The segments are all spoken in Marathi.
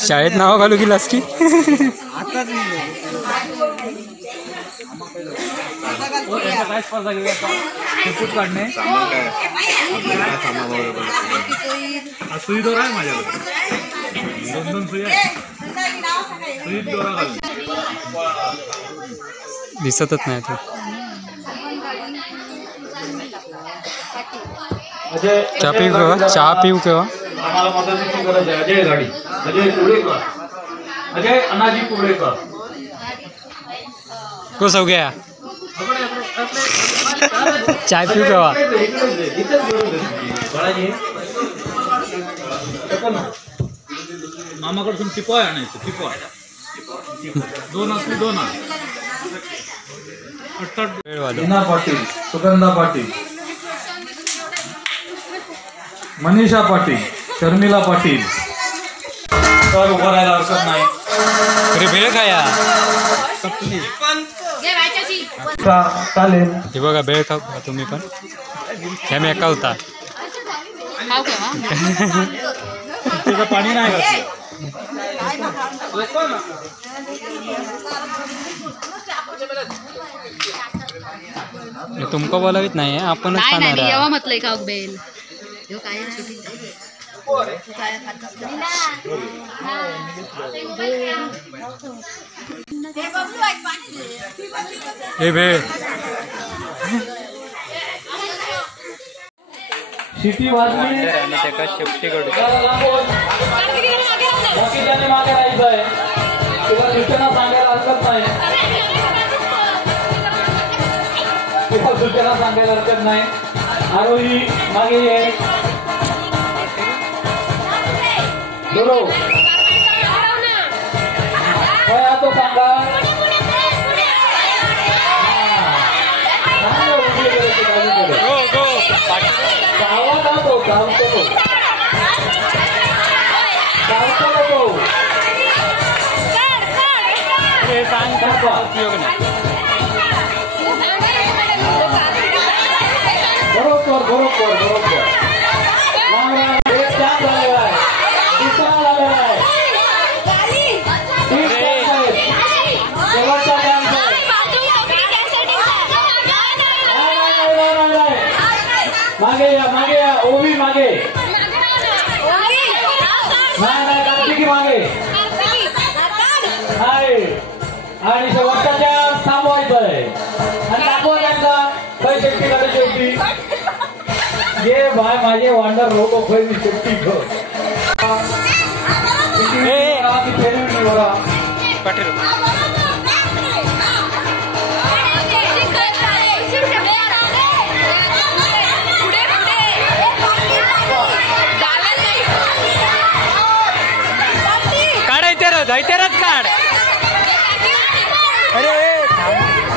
शाळेत नाव घालू गेलास की काढणे सुई दोरा आहे माझ्याकडे 2 सुई आहे सुई दोरा घालून दिसतच नाही तो चहा पिऊ केव्हा चहा पिऊ केव्हा आम्हाला मदतीची गरज आहे अजय गाडी अजय कुडेकर अजय अनाजी कुडेकर तो सौ गया चाय पिऊ केव्हा मामाकडून टिपॉय आणायचं टिपॉय 2 असली 2 आण मीना पाटील सुगंधा पाटील मनीषा पाटील शर्मिला पाटील तर उभं राहायला हरकत नाही अरे भेळ खाया चालेल हे बघा भेळ खाऊ तुम्ही पण मी एका होता त्याचं पाणी नाही घातलं तुमका बोलावीत नाही आपणच खाणार यावा म्हटलंय का बेल काय हे भेळ शिटी वाजली आणि त्याका शेपटी कडू बाकीच्याने मागे राहायचंय तुला सूचना सांगायला हरकत नाही तुला सूचना सांगायला हरकत नाही आरोही मागे ये बोलो काय तो सांगा उपयोग नाही बरोबर बरोबर बरोबर मागे या ओवी मागे नाही कार्तिकी मागे नाही आणि शेवटच्या थांबवायचंय आणि दाखवायचा खय शेफ्टी काढायची होती ये भाई माझे वांडर लोक खय मी शेफ्टी घेऊ पाटील दैत्यारच काढ अरे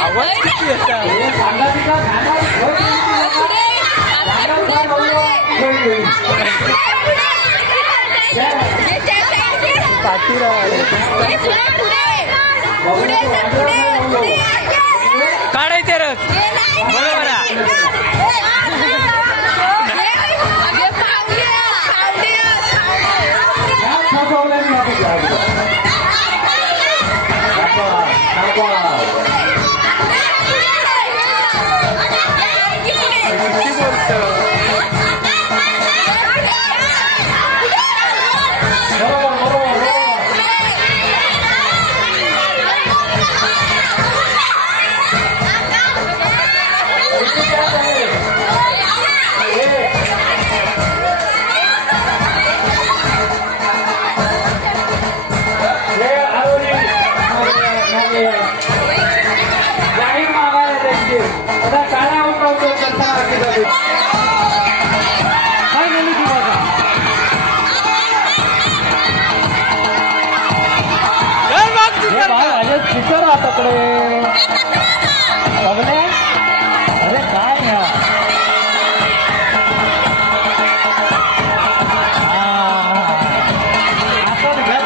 आवाज किती येता काढायचे रच बरोबर तकडे बघले अरे काय ना आपण घ्या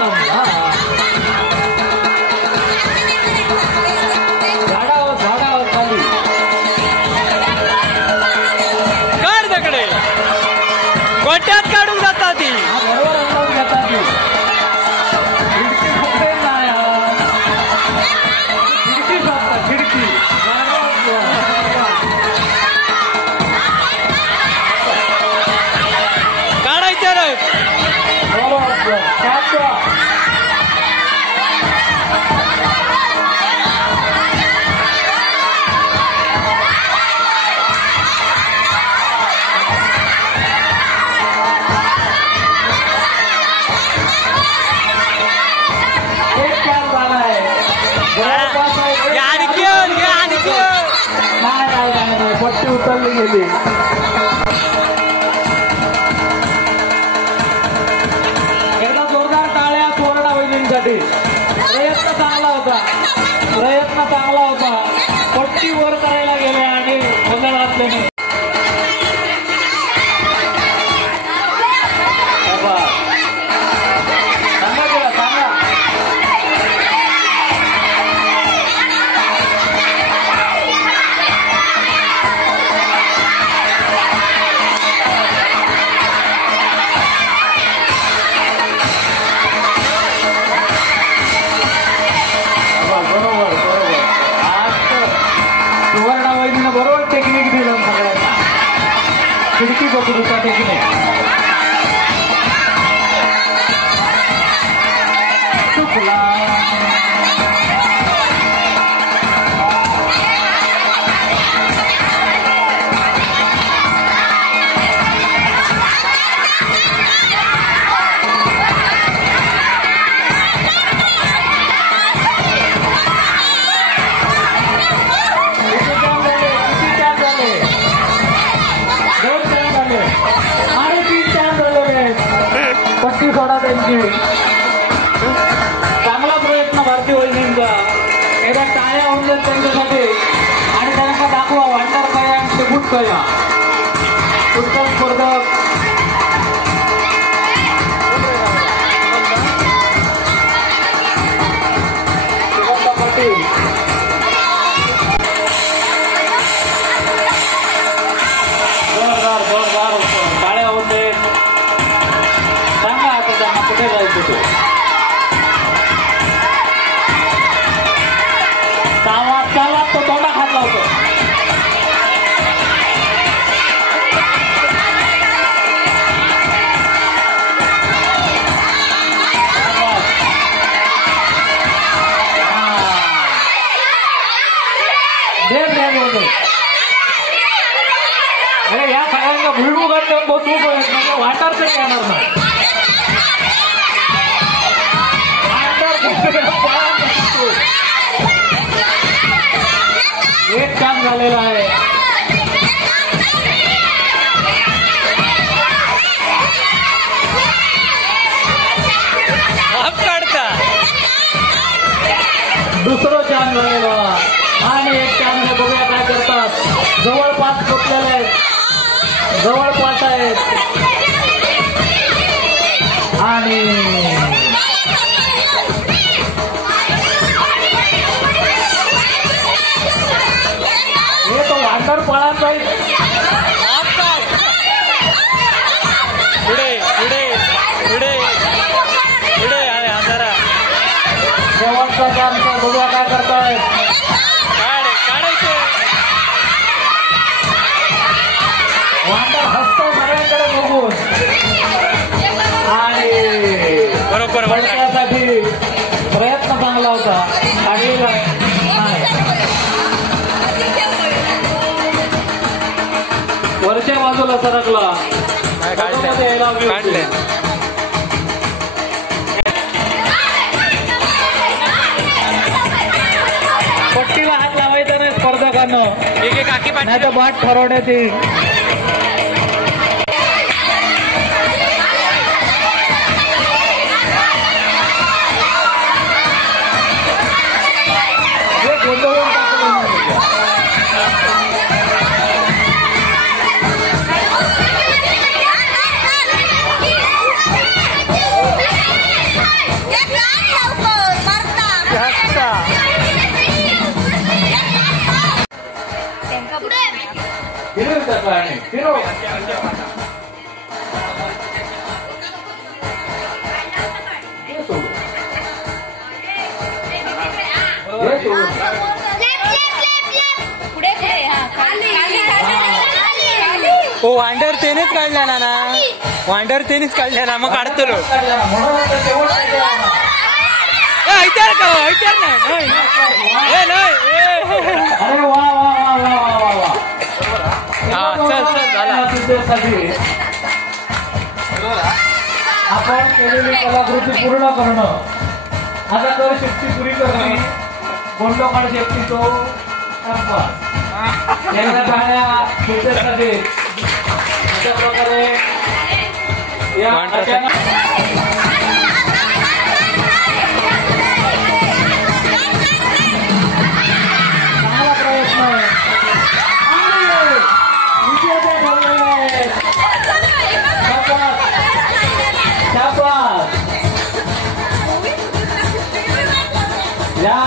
जवळपास आहे. नाही, पट्टी उचलली गेली. एकदा जोरदार टाळ्या सुवर्ण वहिनींसाठी. प्रयत्न चांगला होता. पट्टी वर करायला गेले आणि बंधन घातले. बरोबर टेक्निक दिलं सगळ्यांना. खिडकी पकडूचा टेक्निक. चुकला. पट्टी सोडा त्यांची. चांगला प्रयत्न भारतीय वैज्ञानिका. एकदा टाळ्या होऊन जाईल त्यांच्यासाठी आणि त्यांना दाखवा वांडर काय आणि ते गुट कया. उत्तम स्पर्धक पाटील. जोरदार टाळ्या होऊन जाईल. सांगा आता त्यांना कुठे जायचं ते. चाला तो तोंडा खात होतो. अरे या सगळ्यांना भुईमुगात देऊन बहुत खूप वाटार तरी येणार नाही. एक काम झालेलं आहे. दुसरं काम झालेलं आणि एक काम बघूया काय करतात. जवळपास बसलेले आहेत. जवळपास आहेत आणि हे तो वांडर पळात जाईल. शेवटचा चान्स बघूया काय करताय. वांडर हसतो सगळ्यांकडे बघून आणि बरोबर पडण्यासाठी प्रयत्न चांगला होता. आणि वरच्या बाजूला सरकला. काढले. पट्टीला हात लावायचा नाही स्पर्धकांना. नाही तर बाट ठरवण्यात येईल. वांडर तेनेच काढल्या ना. वांडर तेनेच काढल्या ना. मग काढतो आपण केलेली कलाकृती पूर्ण करणं. आता तर शिफ्टी पुरी करणे कोणतो काढू शकते तो एकदा टाळ्या सुट्टेसाठी अशा प्रकारे या प्रयत्न या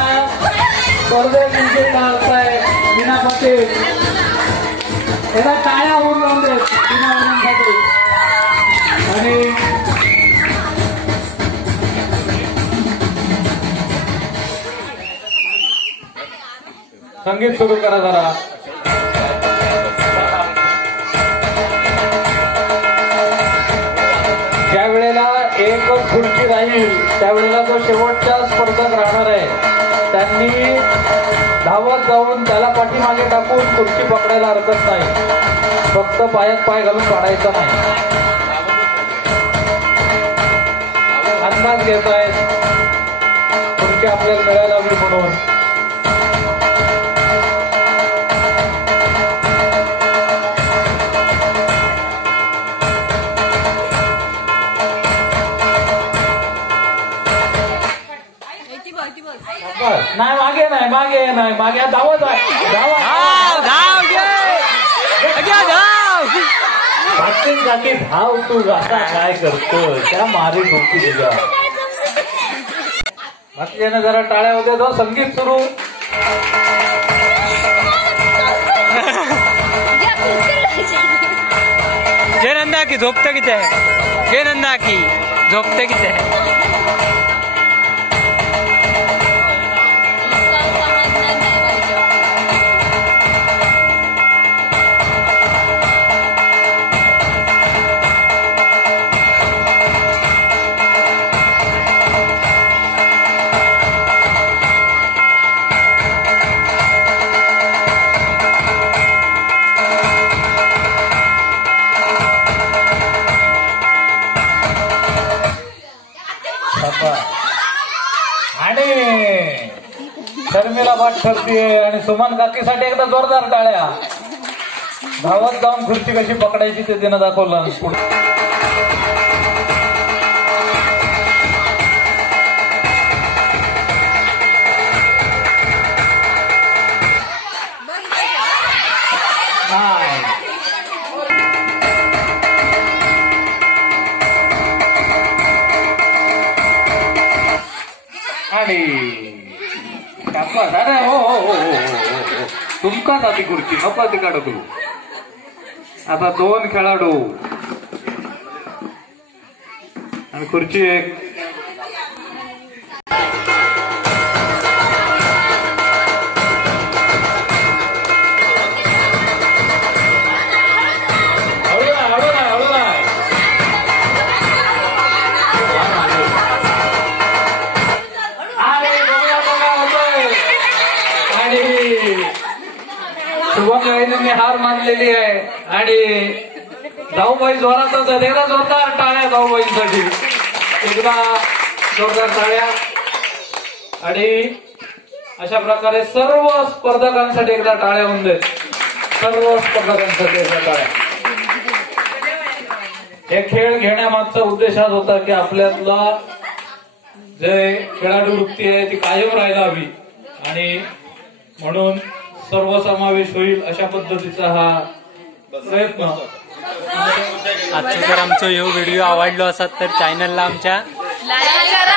स्पर्धेत विजय टाळताय मीना पाटील त्याला टाळ्या होऊन लावून देत मीना वडिलांसाठी आणि संगीत सुरू करा जरा ज्या वेळेला एकच खुर्ची राहील त्यावेळेला जो शेवटचा स्पर्धक राहणार आहे त्यांनी धावत जाऊन त्याला पाठीमागे टाकून खुर्ची पकडायला हरकत नाही फक्त पायात पाय घालून काढायचा नाही अंदाज घेत आहेत खुर्ची आपल्याला मिळायला हवी म्हणून नाही मागे धावत आहे धाव तू आता काय करतो त्या मारी डोकी तुझ्या बाकीच्यानं जरा टाळ्या होत्या जाऊ संगीत सुरू जे नंदा की झोपतं किती आहे हे नंदा की झोपतं किती आहे आणि शर्मिला बाट ठरतीये आणि सुमन काकीसाठी एकदा जोरदार टाळ्या धावत जाऊन खुर्ची कशी पकडायची ते तिनं दाखवलं आणि अरे हो हो हो हो तुमका जाती खुर्ची नको ती काढू तू आता 2 खेळाडू आणि खुर्ची एक शुभम हार मानलेली आहे आणि जाऊबाई जोरातच आहेत एकदा जोरदार टाळ्या जाऊबाईंसाठी एकदा जोरदार टाळ्या आणि अशा प्रकारे सर्व स्पर्धकांसाठी एकदा टाळ्या होऊन देत सर्व स्पर्धकांसाठी एकदा टाळ्या हे खेळ घेण्यामागचा उद्देश हाच होता की आपल्यातला जे खेळाडू वृत्ती आहे ती कायम राहायला हवी आणि म्हणून सर्वसमावेश होईल अशा पद्धतीचा हा प्रयत्न आजचा जर आमचा व्हिडिओ आवडलो असत तर चॅनलला आमच्या लाईक करा